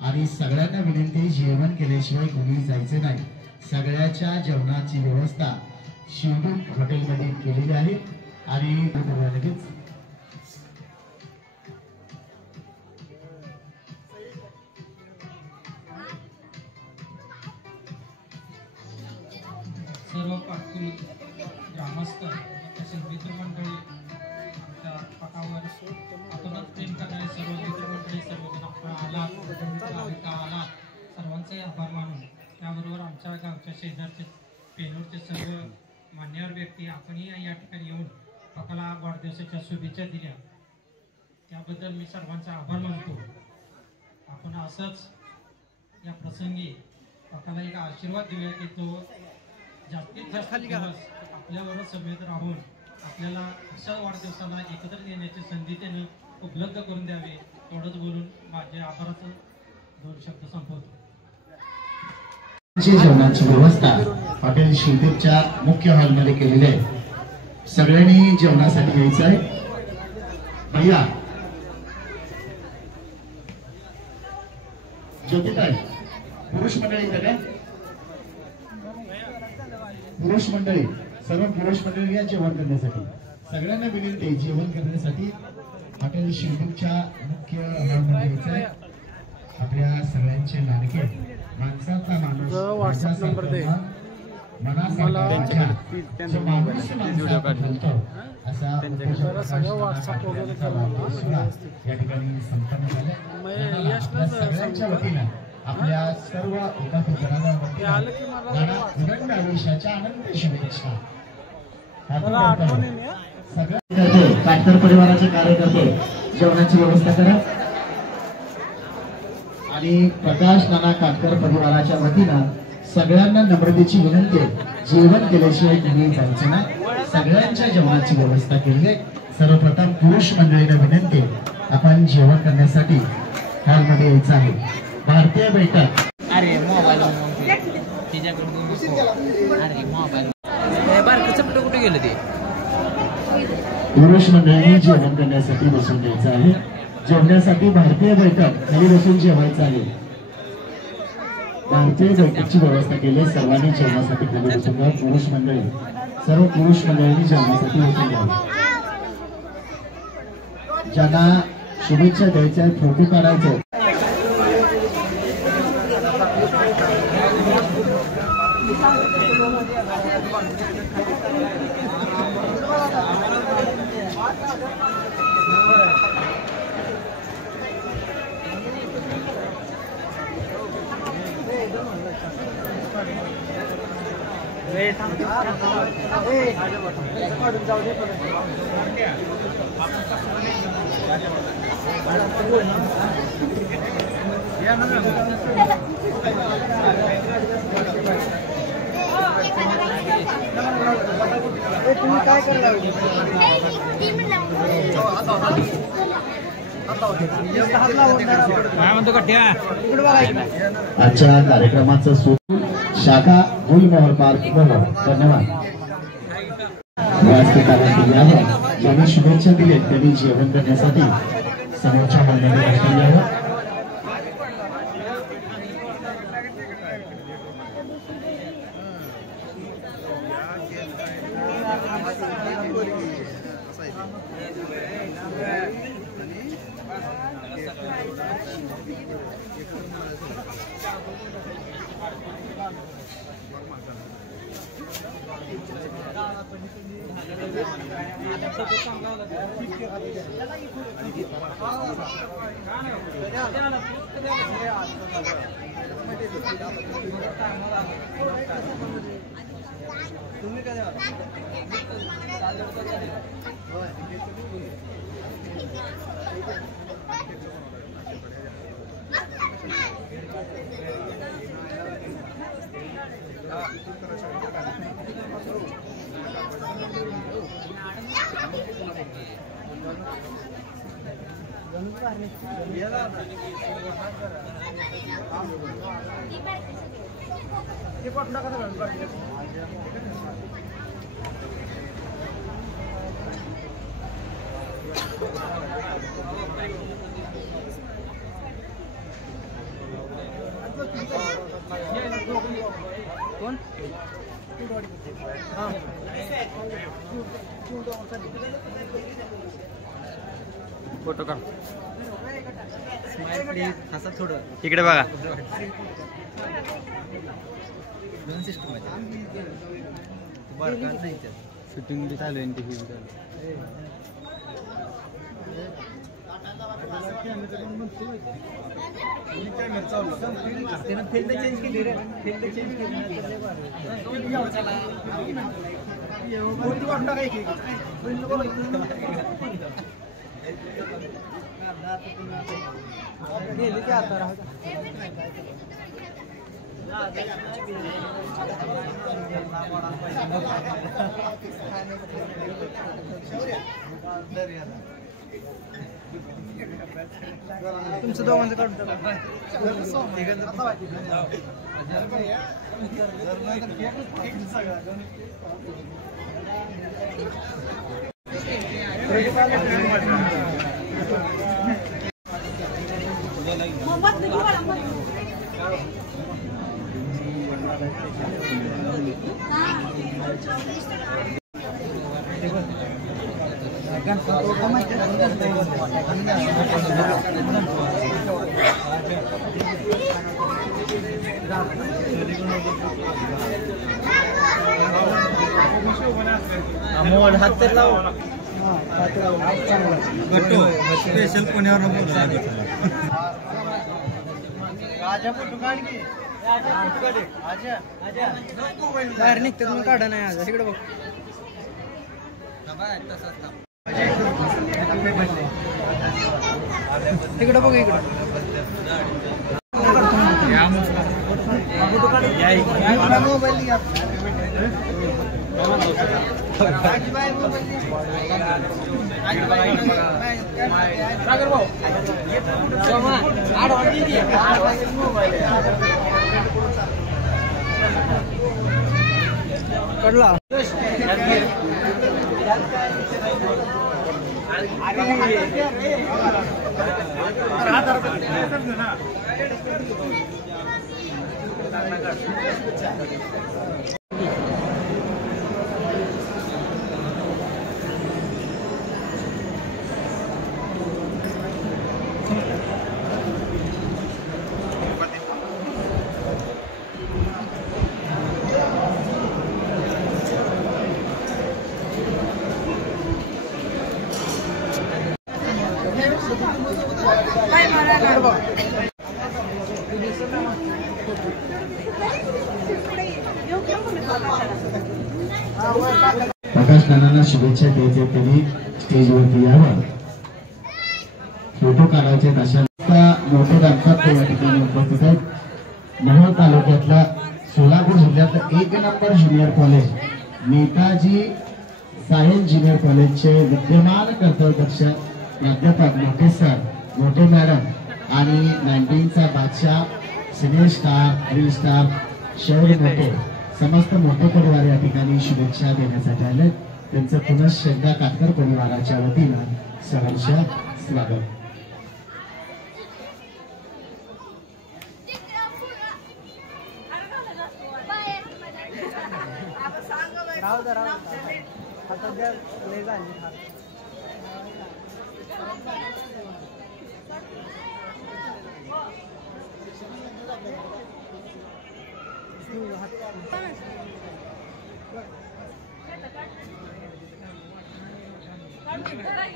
आणि सगळ्यांना विनंती, जेवण केल्याशिवाय कोणी जायचं नाही। सगळ्याच्या जेवणाची व्यवस्था शिवदूत हॉटेलमध्ये केलेली आहे आणि लगेच सर्व पाटील ग्रामस्थ तसेच मित्रमंडळी आमच्या पटावर आपणच प्रेम करणारे सर्व मित्रमंडळी सर्वजण आला सर्वांचे आभार मानून त्याबरोबर आमच्या गावच्या शेजारचे पेनूरचे सर्व मान्यवर व्यक्ती आपणही या ठिकाणी येऊन पकाला वाढदिवसाच्या शुभेच्छा दिल्या त्याबद्दल मी सर्वांचा आभार मानतो। आपण असंच या प्रसंगी पकाला एक आशीर्वाद देऊया की तो जास्तीत जास्त दिवस आपल्यावरच समेत राहून आपल्याला अशा वाढदिवसाला एकत्र येण्याची संधी त्याने उपलब्ध करून द्यावी एवढंच बोलून माझे आभाराचं 2 शब्द संपवतो। जेवणाची व्यवस्था हॉटेल शिवदूतच्या मुख्य हॉलमध्ये केलेली आहे। सगळ्यांनी जेवणासाठी यायचं आहे। भैया ज्योतिताई पुरुष मंडळी काय पुरुष मंडळी सर्व पुरुष मंडळी या जेवण करण्यासाठी सगळ्यांना विनंती जेवण करण्यासाठी हॉटेल शिवदूतच्या मुख्य हॉलमध्ये यायचं आहे। आपल्या सगळ्यांचे लाडके माणसाचा माणूस व्हॉट्सअप नंबर दे मनासारखा या ठिकाणी संपन्न झाले। सगळ्यांच्या वतीनं आपल्या सर्व उपस्थितांना आयुष्याच्या आनंद शुभेच्छा। सगळ्या काटकर परिवाराचे कार्यकर्ते जेवणाची व्यवस्था करा आणि प्रकाश नाना काटकर परिवाराच्या वतीनं सगळ्यांना नम्रतेची विनंती, जेवण केल्याशिवाय तुम्ही जायचं नाही। सगळ्यांच्या जेवणाची व्यवस्था केली आहे। सर्वप्रथम पुरुष मंडळींना विनंती, आपण जेवण करण्यासाठी हॉलमध्ये यायचं आहे। भारतीय बैठक अरे मोबाईल अरे मोबाईल कुठे गेलं ते पुरुष मंडळींनी जेवण करण्यासाठी बसून द्यायचं आहे। जेवण्यासाठी भारतीय बैठक खाली बसून जेवायचं आहे। भारतीय बैठकची व्यवस्था केली, सर्वांनी जेवणासाठी खाली बसून घ्या। पुरुष मंडळी सर्व पुरुष मंडळींनी जेवणासाठी बसून घ्यावे। ज्यांना शुभेच्छा द्यायच्या फोटो काढायचे आजच्या कार्यक्रमाचं सूत्र शाखा गुलमोहर पार्क बरोबर। धन्यवाद। ज्यांनी शुभेच्छा दिल्या त्यांनी जेवण करण्यासाठी समोरच्या हॉलमध्ये बसून यावं। कोण फोटो काढ स्माइल प्लीज हसा थोडं इकडे बघा दोन सिस्टम आहे बरं नाही शूटिंग बी चालू आहे टीव्ही बी चालू फिल्ड चेंज केली रे फिल्ड चेंज गेली की आता राहू तुमचं दोघांचं काढून अमोल हात तर लाव स्पेशल पुण्यावर बाहेर निघते तुम्ही काढा नाही आज इकडे बघ तिकडे बघ इकडे कडला प्रकाश नानांना शुभेच्छा द्यायच्या त्यांनी स्टेजवरती यावं फोटो काढायचे अशा मोठे दांतात या ठिकाणी उपस्थित आहेत मोहोळ तालुक्यातला सोलापूर जिल्ह्यातलं 1 number junior college Netaji science junior कॉलेजचे विद्यमान कर्तव्यदक्ष प्राध्यापक मोठे सर मोठे मॅडम आणि 19चा बादशाह सिनियर स्टार 3 स्टार शौर्य मोठे समस्त मोठे परिवार या ठिकाणी शुभेच्छा देण्यासाठी आले त्यांचं पुनश्च एकदा काटकर परिवाराच्या वतीनं सहर्ष स्वागत.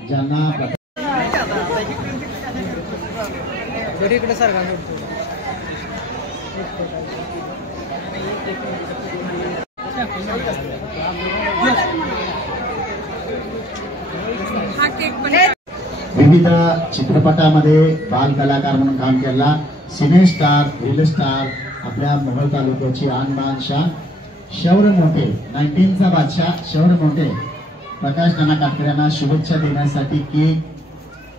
ज्यांना इकडे सारखा विविध चित्रपटामध्ये बाल कलाकार म्हणून काम केला सिने स्टार रील स्टार आपल्या मोहोळ तालुक्याची आन बान शान शौर्य मोठे 19चा बादशाह शौर्य मोठे प्रकाश नाना काटकर यांना शुभेच्छा देण्यासाठी केक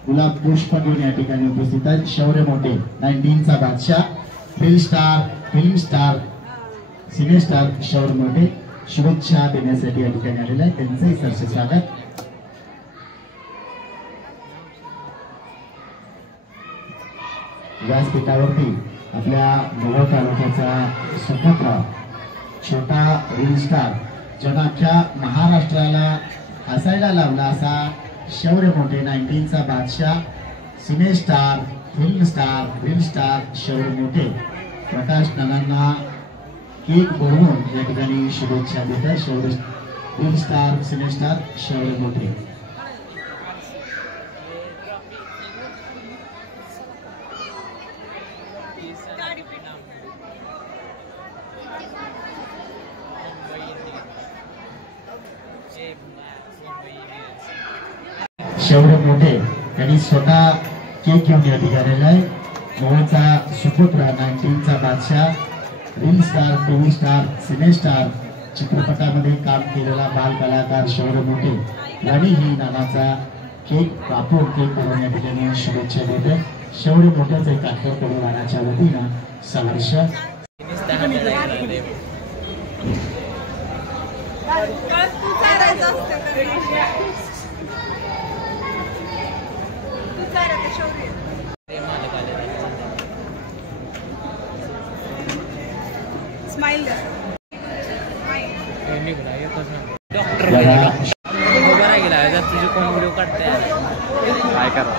गुलाब पुष्प घेऊन या ठिकाणी उपस्थित आहेत. शौर्य मोठे 19चा बादशाह फिल्म स्टार सिने स्टार शौर्य मोठे शुभेच्छा देण्यासाठी या ठिकाणी आलेले आहेत त्यांचंही सरसे स्वागत. व्यासपीठावरती आपल्या मोहोळ तालुक्याचा सुपुत्र छोटा रील स्टार ज्यानं अख्ख्या महाराष्ट्राला हसायला लावला असा शौर्य मोठे 19चा बादशाह सिने star film star reel star शौर्य मोठे प्रकाश नानांना केक बनवून या ठिकाणी शुभेच्छा देत आहे शौर्य रील स्टार सिने स्टार शौर्य मोठे. शौर्य मोठे त्यांनी स्वतः केक घेऊन या ठिकाणी आहे. मोहनचा सुपुत्र 19चा बादशाह reel star TV star cine star चित्रपटामध्ये काम केलेला बाल कलाकार शौर्य मोठे यांनी ही नानाचा केक कापून केक करून या ठिकाणी शुभेच्छा देते. शौर्य मोठ्याचे काटकर परिवाराच्या वतीनं सहर्ष. स्माइल तुझे कोण व्हिडिओ काढते काय करा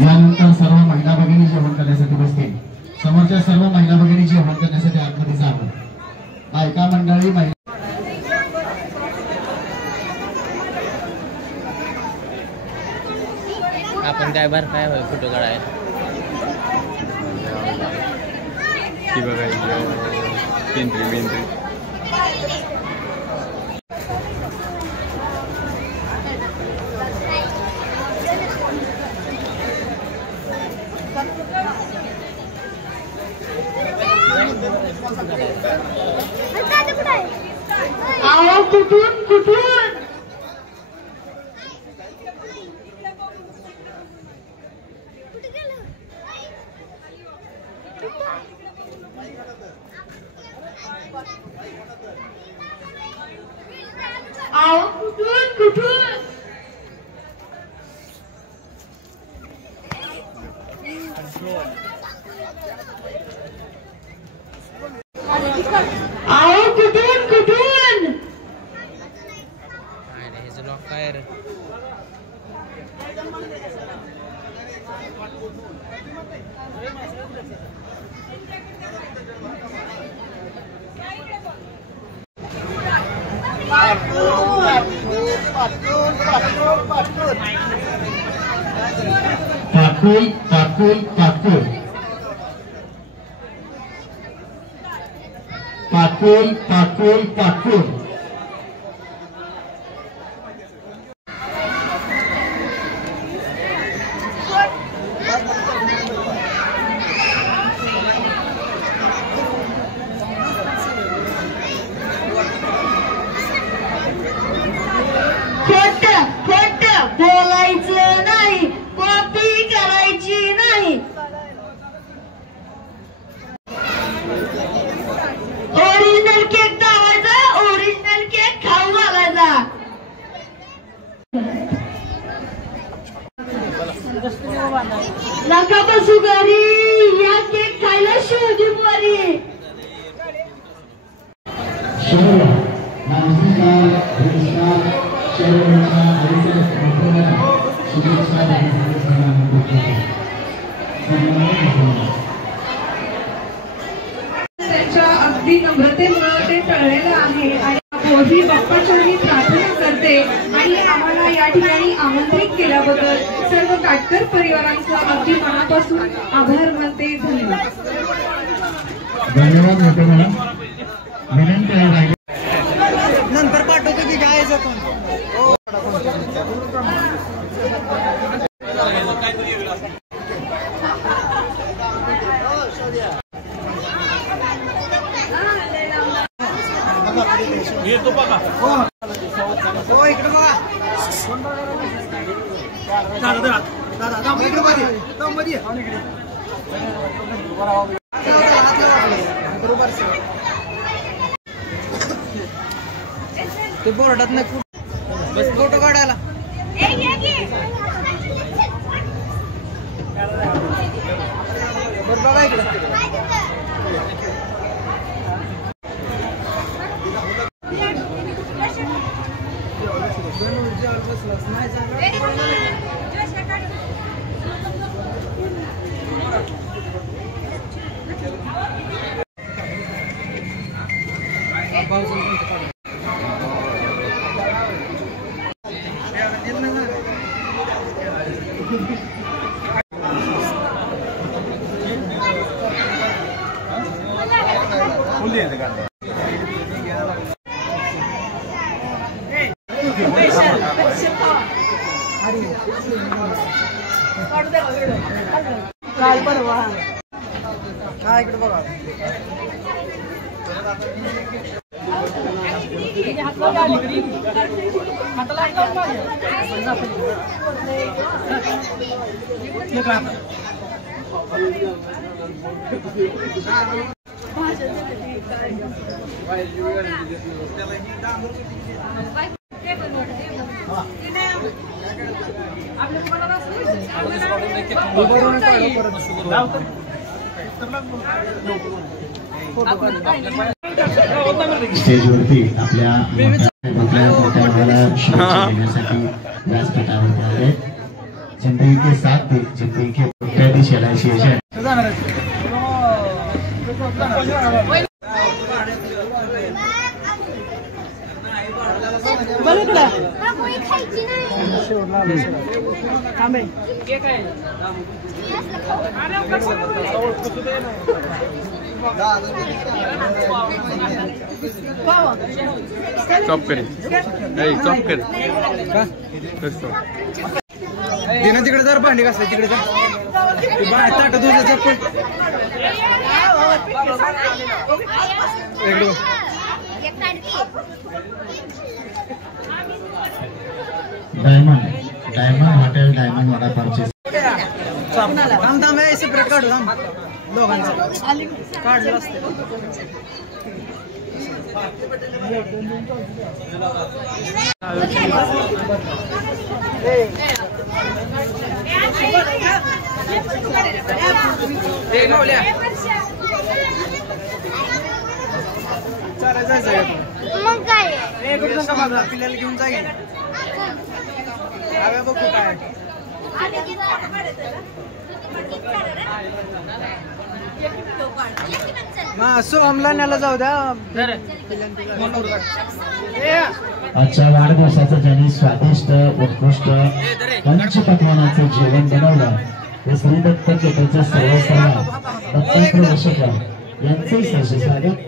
यानंतर सर्व महिला भगिनी जेवण करण्यासाठी बसतील. समोरच्या सर्व महिला भगिनी जेवण करण्यासाठी आतमध्ये जावं. बायका मंडळी आपण काय बार काय होय फोटो काढायला की बघायची एंट्री कुठून पाकुल बोलायचं नाही, कॉपी करायची नाही. ओरिजिनल केक दावायचा, ओरिजिनल केक खाऊ घालायचा. नका बसू घरी, या केक खायला शोधू मरी. त्यांच्या अगदी नम्रतेमुळे ते टळलेलं आहे आणि बोधी बाप्पाचरणी प्रार्थना करते आणि आम्हाला या ठिकाणी आमंत्रित केल्याबद्दल सर्व काटकर परिवारांचा अगदी मनापासून आभार मानते. धन्यवाद. धन्यवाद मोठे मॅडम. विनंती आहे नंतर पाठवतो की काय येतो बघा इकडे बघा दादा दादा दादा इकडे मध्ये ते बोर्डात नाही बस फोटो काढायला बरं बघा इकडे काल परवा हा इकडे बघा स्टेजवरती आपल्या शुभेच्छा देण्यासाठी व्यासपीठावर आले जिंदगी के साथ थे जिंदगी के प्रत्यादेश एलायसिएशन चॉप करे चॉप कर तिने तिकडे जर भांडी घासले तिकडे जा ताट दुधाचं पण डायमंड हॉटेल डायमंड वडापावचे थांब थांब सेपरेट काढू थांब दोघांचं काढलं असतं मग काय पिल्याला घेऊन जाईल बघू काय सोमला न्यायला जाऊ द्या आजच्या वाढदिवसाचं ज्यांनी स्वादिष्ट उत्कृष्ट पंचपक्वानाचं जेवण बनवलं हे श्रीदत्त केटरचे सर्व सर्व दत्तात्रय वशकर यांचे सहर्ष स्वागत.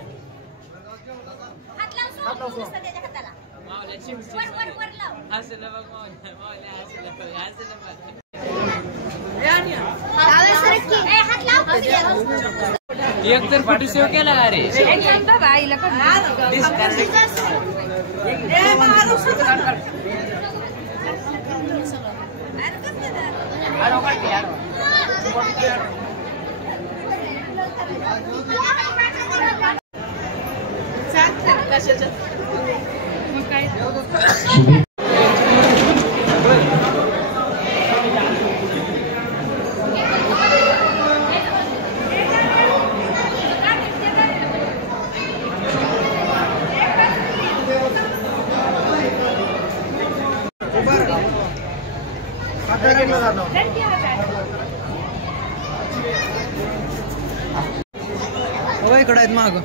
एक तर फोटो सेव्ह केला अरे इकडे आहेत माग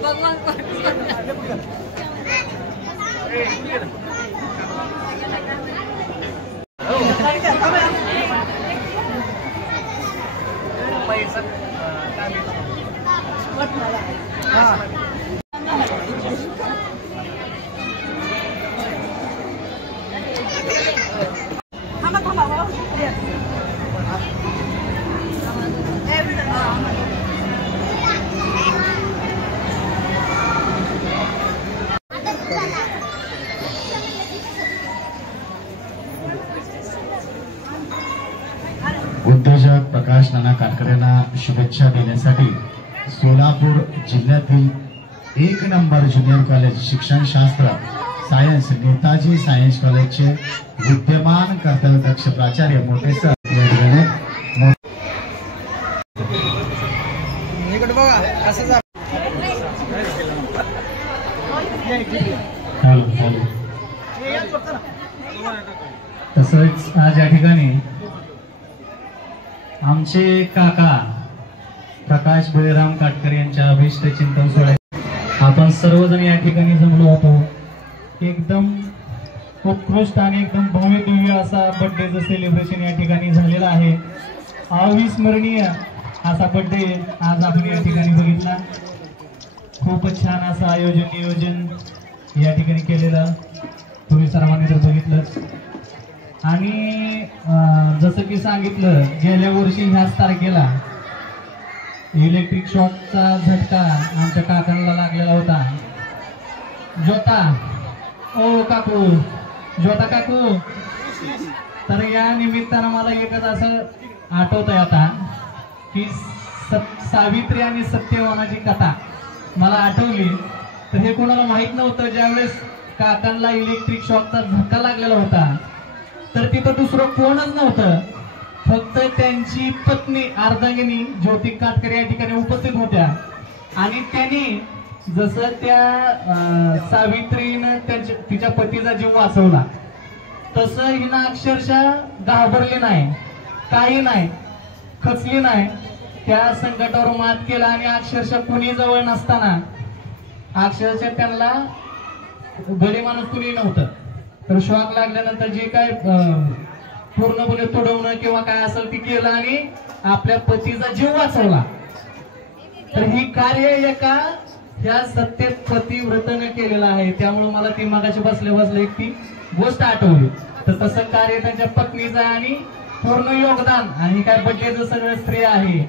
उद्योजक प्रकाश नाना काटकरेंना शुभेच्छा देण्यासाठी सोलापूर जिल्ह्यातील 1 नंबर ज्युनियर कॉलेज शिक्षणशास्त्र सायन्स नेताजी सायन्स कॉलेजचे विद्यमान कर्तव्यदक्ष प्राचार्य मोठे सर या ठिकाणी इकडे बघा असं जा. तसंच आज या ठिकाणी आमचे काका प्रकाश बळीराम काटकर यांच्या अभिष्ट चिंतन सोहळ्यात आपण सर्वजण या ठिकाणी जमलो होतो. एकदम उत्कृष्ट आणि एकदम भव्य दिव्य असा बर्थडेचं सेलिब्रेशन या ठिकाणी झालेलं आहे. अविस्मरणीय असा बर्थडे आज आपण या ठिकाणी बघितला. खूपच छान असं आयोजन नियोजन या ठिकाणी केलेलं तुम्ही सर्वांनी तर बघितलंच. आणि जसं की सांगितलं गेल्या वर्षी ह्याच तारखेला इलेक्ट्रिक शॉकचा झटका आमच्या काकांना लागलेला होता. ज्योता ओ काकू ज्योता काकू, तर या निमित्तानं मला एकच असं आठवत आहे आता की सावित्री आणि सत्यवानाची कथा मला आठवली. तर हे कोणाला माहित नव्हतं, ज्यावेळेस काकांना इलेक्ट्रिक शॉकचा झटका लागलेला होता तर तिथं दुसरं कोणच नव्हतं, फक्त त्यांची पत्नी अर्धांगिनी ज्योती काटकर या ठिकाणी उपस्थित होत्या. आणि त्यांनी जसं त्या सावित्रीनं तिच्या पतीचा जीव वाचवला तसं हिनं अक्षरशः घाबरली नाही, काही नाही, खचली नाही. त्या संकटावर मात केला आणि अक्षरशः कुणी जवळ नसताना अक्षरशः त्यांना गडी माणूस कुणी नव्हतं. तर शॉक लागल्यानंतर जे काय पूर्णपणे तोडवणं किंवा काय असेल ती केलं आणि आपल्या पतीचा जीव वाचवला. तर ही कार्य एका ह्या सत्येत पतिव्रतेने केलेलं आहे. त्यामुळे मला ती मागाशी बसल्या बसल्या एक ती गोष्ट आठवली. तर तसं कार्य त्यांच्या पत्नीचं आणि पूर्ण योगदान आणि काय बड्डेचं सगळं श्रेय आहे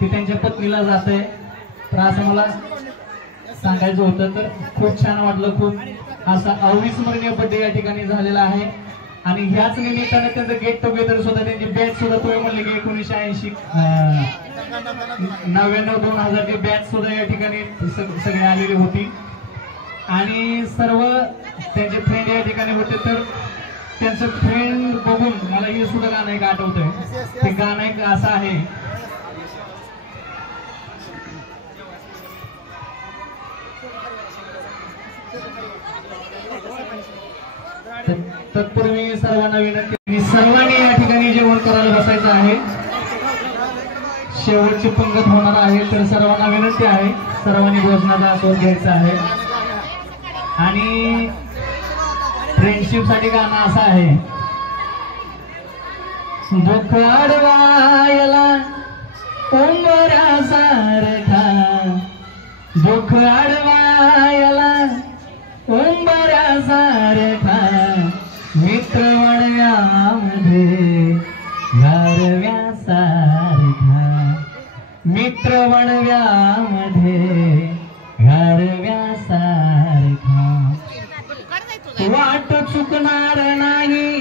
ते त्यांच्या पत्नीला जात आहे. तर असं मला सांगायचं होतं. तर खूप छान वाटलं, खूप असा अविस्मरणीय बड्डे या ठिकाणी झालेला आहे. आणि ह्याच निमित्ताने त्यांचं गेट टुगेदर सुद्धा त्यांची बॅच सुद्धा तुम्ही म्हणले की 1980 99-2000 ची बॅच सुद्धा या ठिकाणी सगळे आलेली होती. आणि सर्व त्यांचे फ्रेंड या ठिकाणी होते. तर त्यांचं फ्रेंड बघून मला हे सुद्धा गाणं एक आठवतंय. ते गाणं एक असं आहे, तत्पूर्वी सर्वांना विनंती, सर्वांनी या ठिकाणी जेवण करायला बसायचं आहे. शेवटची पंगत होणार आहे. तर सर्वांना विनंती आहे, सर्वांनी भोजनाचा आस्वाद घ्यायचा आहे. आणि फ्रेंडशिप साठी गाणं असं आहे, दुःख अडवायला उंबऱ्यासारखा, दुःख अडवायला उंबऱ्यासारखा, मित्र वणव्यामध्ये गारव्यासारखा, मित्र वणव्यामध्ये गारव्यासारखा, वाट चुकणार नाही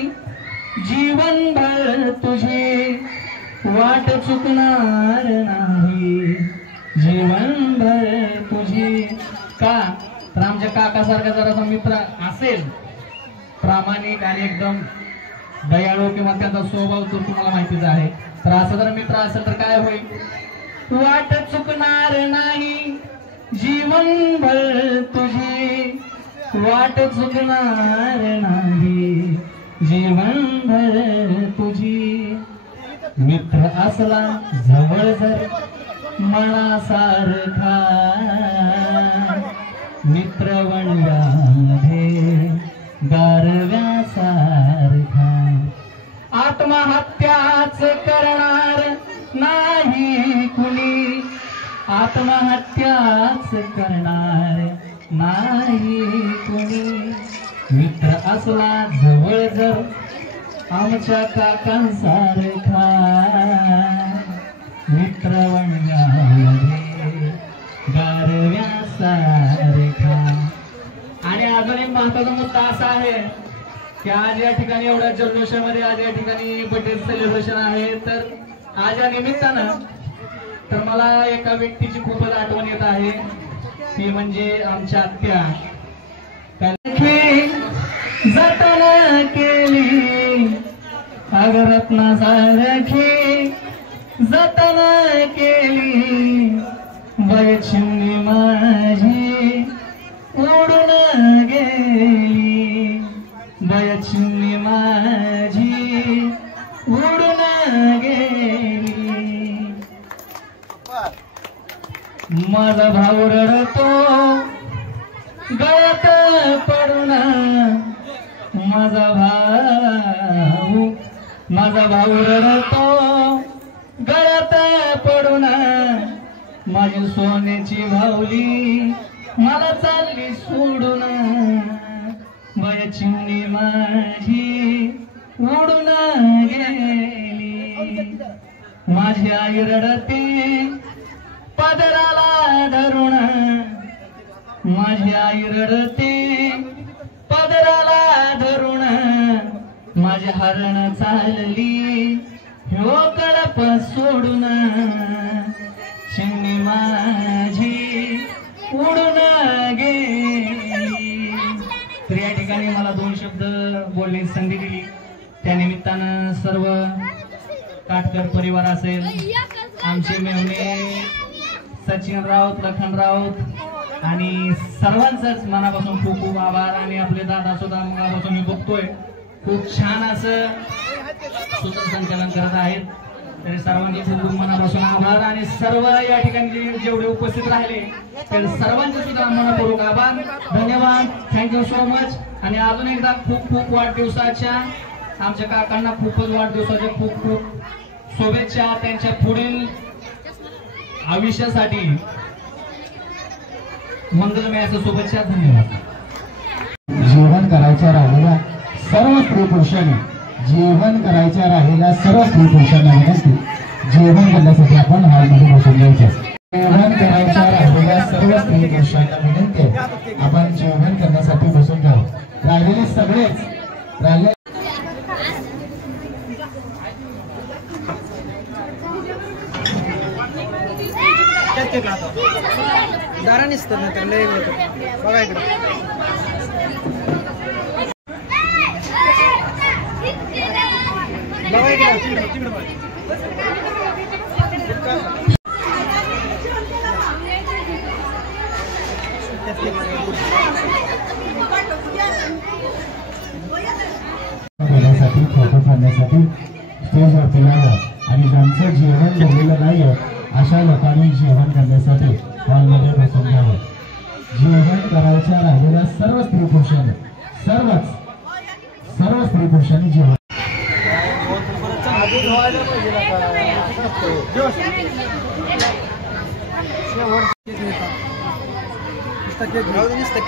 जीवनभर तुझी, वाट चुकणार नाही जीवनभर तुझी. का तर आमच्या काकासारखा जर मित्र असेल प्रामाणिक आणि एकदम दयाळू किंवा त्याचा स्वभाव तर तुम्हाला माहितीच आहे. तर असा जर मित्र असेल तर काय होईल, वाट चुकणार नाही जीवनभर तुझी, वाट चुकणार नाही जीवनभर तुझी. मित्र असला जवळ जर मनासारखा, मित्र वणव्यामध्ये गारव्यासारखा, आत्महत्याच करणार नाही कुणी, आत्महत्याच करणार नाही कुणी. मित्र असला जवळ जर आमच्या काकांसारखा, मित्र वणव्यामध्ये गारव्यासारखा. आणि अजून एक महत्वाचा मुद्दा असा आहे की आज या ठिकाणी एवढ्या जल्लोषामध्ये आज या ठिकाणी बर्थडे सेलिब्रेशन आहे. तर आज या निमित्तानं तर मला एका व्यक्तीची खूपच आठवण येत आहे, ती म्हणजे आमच्या आत्या. जाताना केली अगरत्ना सारखी, जाताना केली बयचिमणी माझी उडून गेली, बयचिमणी माझी उडून गेली. माझा भाऊ रडतो गळ्यात पडून, माझा भाऊ रडतो गळ्यात पडून, माझी सोन्याची भाऊली मला चालली सोडून, बयचिमणी माझी उडून गेली. माझी आई रडते पदराला धरून, माझी आई रडते पदराला धरून, माझी हरण चालली हो कळप सोडून, चिमणी माझी उडून गेली. तर या ठिकाणी मला 2 शब्द बोलण्याची संधी दिली, त्या निमित्तानं सर्व काटकर परिवार असेल, आमचे मेवणे सचिन राऊत, लखन राऊत आणि सर्वांचाच मनापासून खूप खूप आभार. आणि आपले दादा सुद्धा मनापासून मी बघतोय खूप छान असं सूत्रसंचालन करत आहेत, तरी सर्वांचे खूप खूप मनापासून आभार. आणि सर्व या ठिकाणी जेवढे उपस्थित राहिले ते सर्वांचे सुद्धा मनपूर्वक आभार, धन्यवाद, थँक्यू सो मच. आणि अजून एकदा खूप खूप वाढदिवसाच्या आमच्या काकांना खूपच वाढदिवसाच्या खूप खूप शुभेच्छा, त्यांच्या पुढील आयुष्यासाठी मंगलमय असं शुभेच्छा, धन्यवाद. जेवण करायच्या राहिलेल्या सर्व स्त्री पुरुषांनी, जेवण करायच्या राहिलेल्या सर्व स्त्री पुरुषांना विनंती, जेवण करण्यासाठी आपण हॉलमध्ये बसून घ्यायचं. जेवण करायच्या राहिलेल्या सर्व स्त्री पुरुषांना विनंती आहे, आपण जेवण करण्यासाठी बसून घ्यावं. राहिलेले सगळेच राहिले दारा निसत ना तर लय होतं बघा इकडे. बघा इकडे बोलण्यासाठी, फोटो काढण्यासाठी स्टेजवरती यावं. आणि ज्यांचं जेवण झालेलं नाही अशा लोकांनी जेवण करण्यासाठी हॉलमध्ये बसून घ्यावं. जेवण करायच्या राहिलेल्या सर्व स्त्री पुरुषांनी, सर्व स्त्री पुरुषांनी जेवण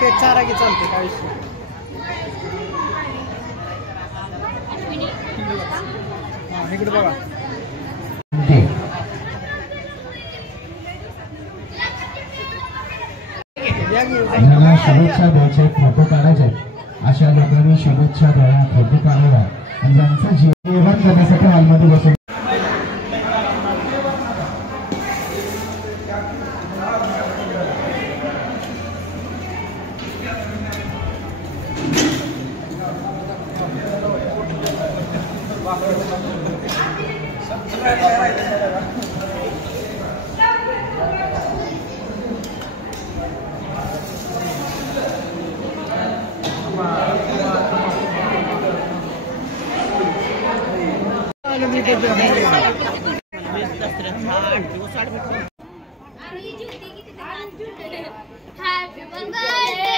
केक चारा की चालते काय विषय. इकडे बघा यांना शुभेच्छा द्यायचे, फोटो काढायचे, अशा लोकांनी शुभेच्छा द्यायला, फोटो काढायला. आणि ज्यांचं जेवण करण्यासाठी हॉलमध्ये बसून Happy birthday to you. Happy birthday to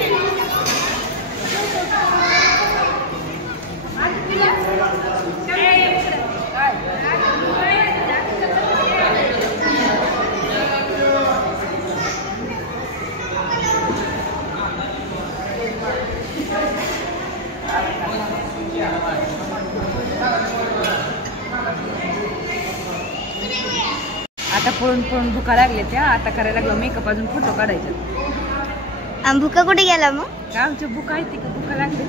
you. आता पळून पळून भुका लागले त्या आता करायला लागलो मेकअप अजून फोटो काढायचे भुका कुठे गेला मग गावच्या भुका आहेत की भुका लागले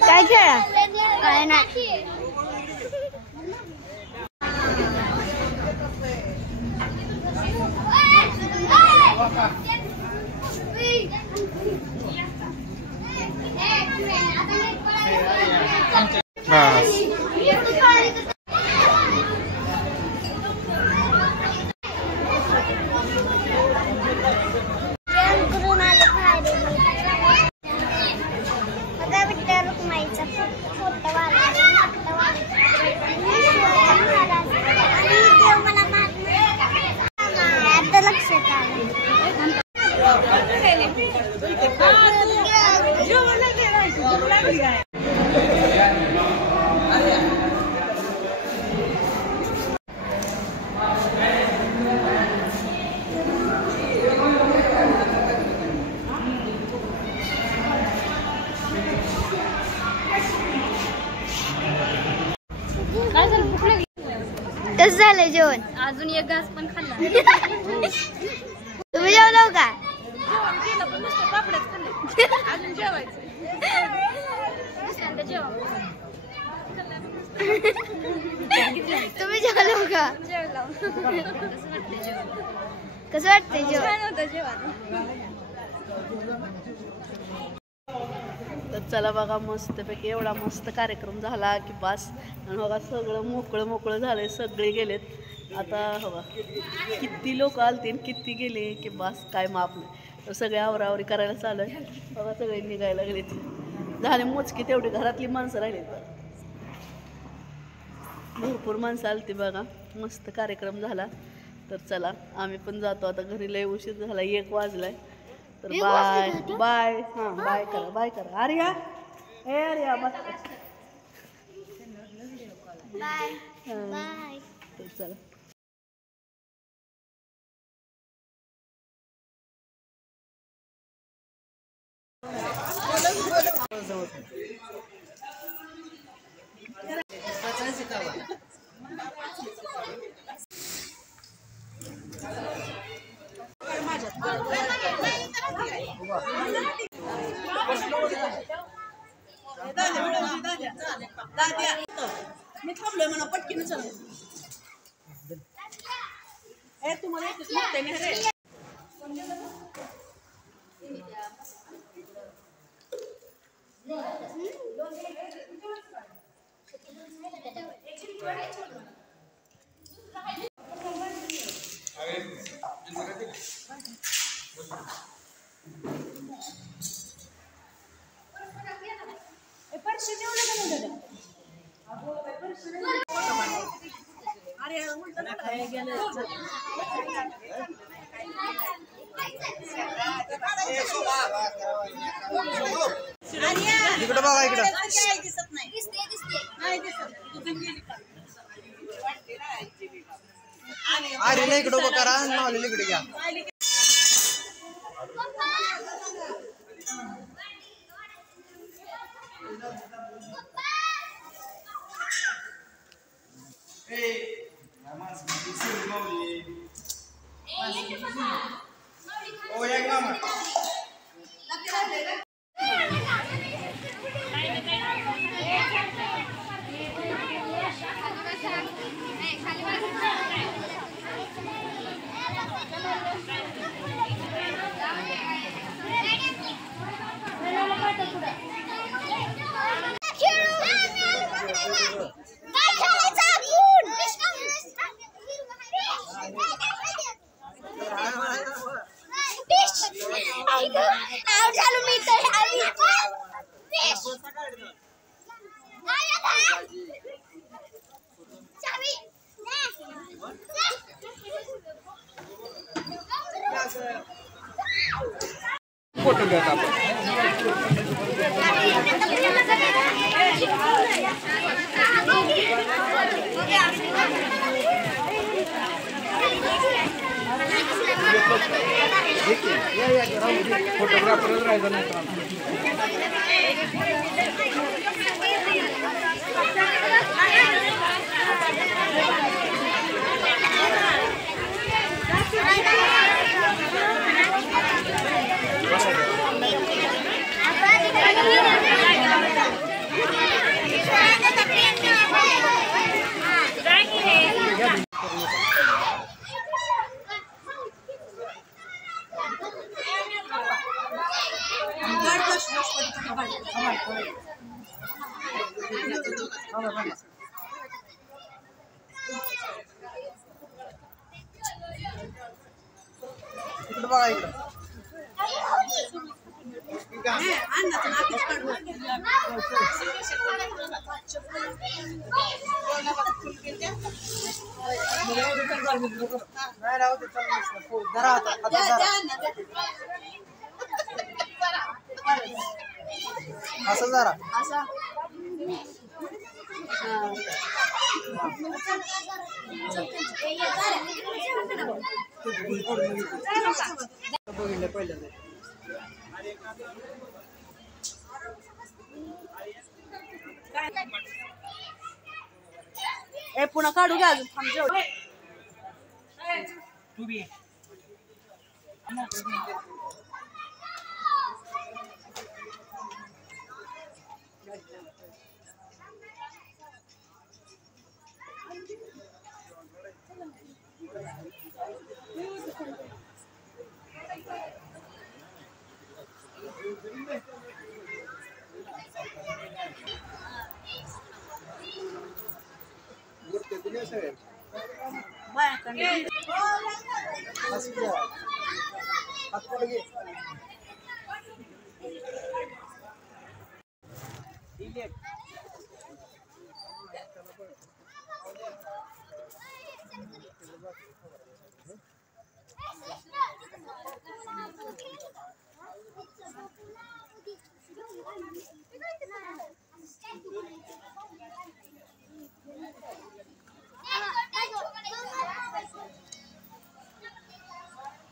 काय खेळा काय नाही कसं झालं जेवण अजून एक घास पण खाल्ला तुम्ही जेवलो का जेवण केलं पण नुसतं पापडच खाल्ले अजून जेवायचं तुम्ही जेवलो का जेवला कसं वाटतंय जेवण छान होतं जेवण तर चला बघा मस्तपैकी एवढा मस्त कार्यक्रम झाला की बस आणि बघा सगळं मोकळं मोकळं झालंय सगळे गेलेत आता हवा किती लोक आलतील किती गेले की बस काय माप नाही तर सगळे आवरावरी करायला चालू आहे बघा सगळे निघायला लागलेत झाले मोजकी तेवढी घरातली माणसं राहिलीत भरपूर माणसं आलती बघा मस्त कार्यक्रम झाला तर चला आम्ही पण जातो आता घरी लय उशीर झाला 1 वाजलाय तर बाय बाय हां बाय करा आर्या ए आर्या बस बाय बाय तर चला मी थांबलोय म्हणा पटकीन चल ए तुम्हाला एकच मागते ना रे इकडे बघा इकडे अरे नाही इकडे उभं करा नावलेली इकडे घ्या ओ एक मामा बघूयात आपण. फोटोग्राफरच राहायचा नाही. असं जरा बघितलं पहिल्यांदा. ए पुन्हा काढू घ्या अजून थांब जेवढं.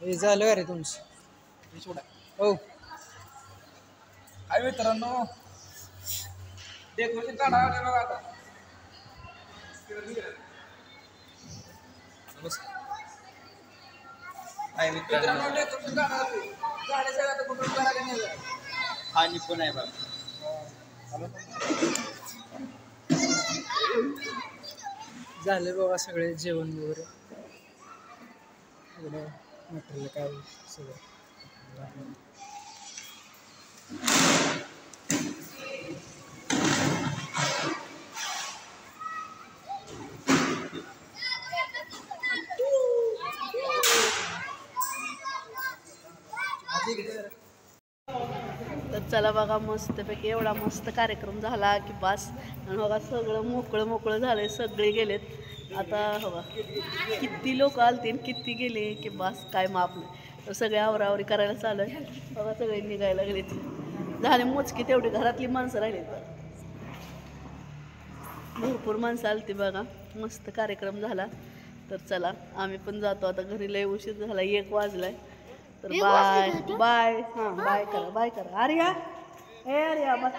हे झालं रे तुमचं. हो हाय मित्रांनो, डेकोरेशन काढा बघा आता. आहे मित्रांनो, डेकोरेशन काढा गाड्या आता कुठून काढायला नाही. हा निपुण आहे बघा. झाले बाबा सगळे जेवण वगैरे मटेरियल काय सगळं. तर चला बघा मस्तपैकी एवढा मस्त कार्यक्रम झाला की बस. आणि बघा सगळं मोकळं मोकळं झालंय, सगळे गेलेत. आता बघा किती लोक आलते किती गेले की बस काय माप नाही. तर सगळे आवरावरी करायला चालू आहे बघा, सगळे निघायला लागलेत. झाले मोजकी तेवढी घरातली माणसं राहिलीत, भरपूर माणसं आलती बघा. मस्त कार्यक्रम झाला. तर चला आम्ही पण जातो आता घरी, लय उशीर झाला, 1 वाजलाय. तर बाय बाय. हां बाय करा, बाय करा. आर्या ए आर्या बस.